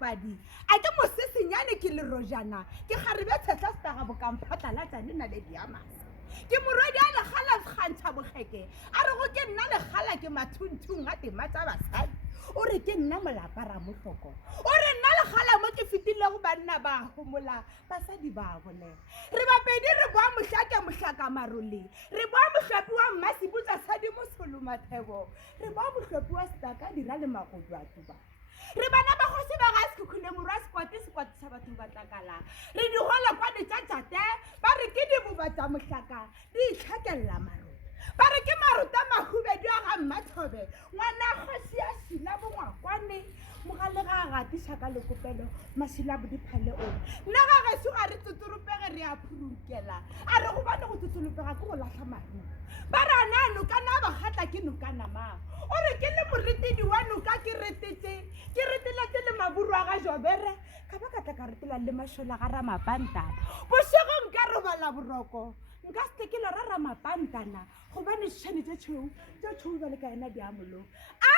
mampadi a ke mosesenyane ke le rojana ke kgarebe tshehla staga bokamphatlalatšane na le diamasa ke morwadi a legala kgantšha bokgeke a re go ke nna legala ke mathunthung a tema tša basadi o re ke nna molapara mohloko o re nna legala mo ke fetilego banna ba homola basadi ba bolela re bapedi re boa mohlaka marole re boa mohlapi wa mmasibutsa sadi mosolomathebo re boa mohlapi wa staka dira le magodu a tuba re bana ba kgosi ba ga sekhukhune morwa sekwate sa batho ba tlakala re di gola kwa ditšatšate ba re ke diboba tša mohlaka di itlhakella maruta ba re ke maruta mahubedu a ga mmathobe ngwana kgosi a šila bongwakwane mogale ga a gatiša ka lekopelo mašila bodiphale o nna ga geso ga re tuturopege re a phurukela a re gobane go tutulopega ke go latlha maru ba re ana noka na bagatla ke nokana mang o re ke le moretedi wa noka ke reteletse le maburu a ga jobere ka ba ka tla ka retela le mašola ga ramapantana bošego nka robala boroko nka setekelo ra ramapantana gobane šane tše tšhou ba le ka ena diamolong a